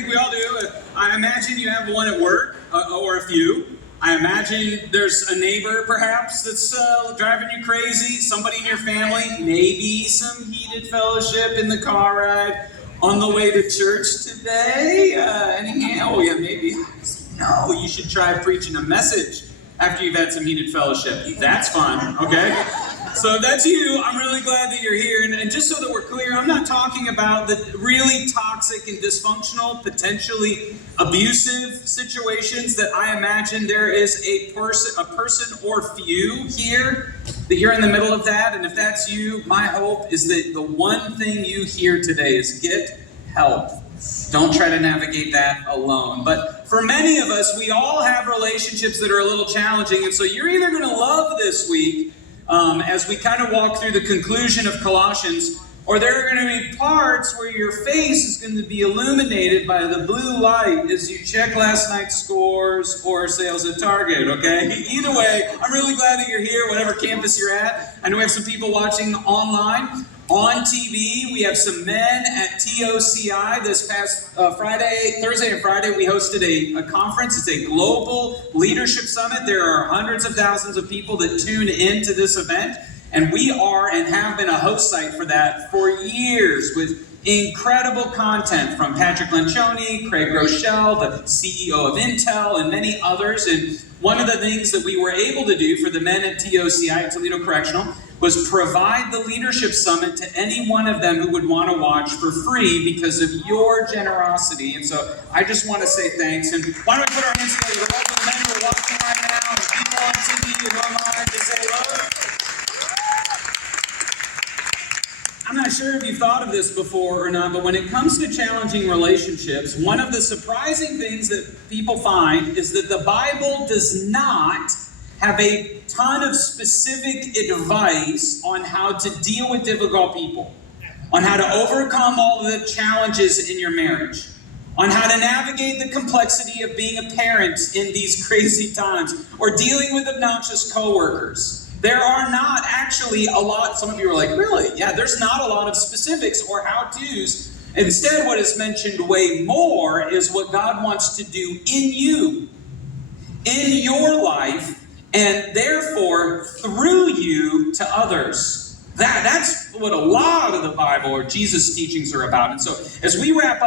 think we all do. I imagine you have one at work, or a few. I imagine there's a neighbor, perhaps, that's driving you crazy. Somebody in your family, maybe some heated fellowship in the car ride on the way to church today. Oh yeah, maybe. No, you should try preaching a message after you've had some heated fellowship. That's fun, okay? So if that's you, I'm really glad that you're here. And just so that we're clear, I'm not talking about the really toxic and dysfunctional, potentially abusive situations that I imagine there is a person or few here, that you're in the middle of that. And if that's you, my hope is that the one thing you hear today is get help. Don't try to navigate that alone. But for many of us, we all have relationships that are a little challenging. And so you're either going to love this week, as we kind of walk through the conclusion of Colossians, or there are going to be parts where your face is going to be illuminated by the blue light as you check last night's scores or sales at Target, okay? Either way, I'm really glad that you're here, whatever campus you're at. I know we have some people watching online. On TV, we have some men at TOCI. This past Thursday and Friday, we hosted a conference. It's a global leadership summit. There are hundreds of thousands of people that tune into this event. And we are and have been a host site for that for years with incredible content from Patrick Lencioni, Craig Rochelle, the CEO of Intel, and many others. And one of the things that we were able to do for the men at TOCI, Toledo Correctional, was provide the leadership summit to any one of them who would want to watch for free because of your generosity. And so I just want to say thanks. And why don't we put our hands together to welcome the men who are watching right now and people on TV and online to say hello. I'm not sure if you've thought of this before or not, but when it comes to challenging relationships, one of the surprising things that people find is that the Bible does not have a ton of specific advice on how to deal with difficult people, on how to overcome all the challenges in your marriage, on how to navigate the complexity of being a parent in these crazy times, or dealing with obnoxious coworkers. There are not actually a lot. Some of you are like, really? Yeah, there's not a lot of specifics or how-tos. Instead, what is mentioned way more is what God wants to do in you, in your life, and therefore through you to others. That's what a lot of the Bible or Jesus' teachings are about. And so as we wrap up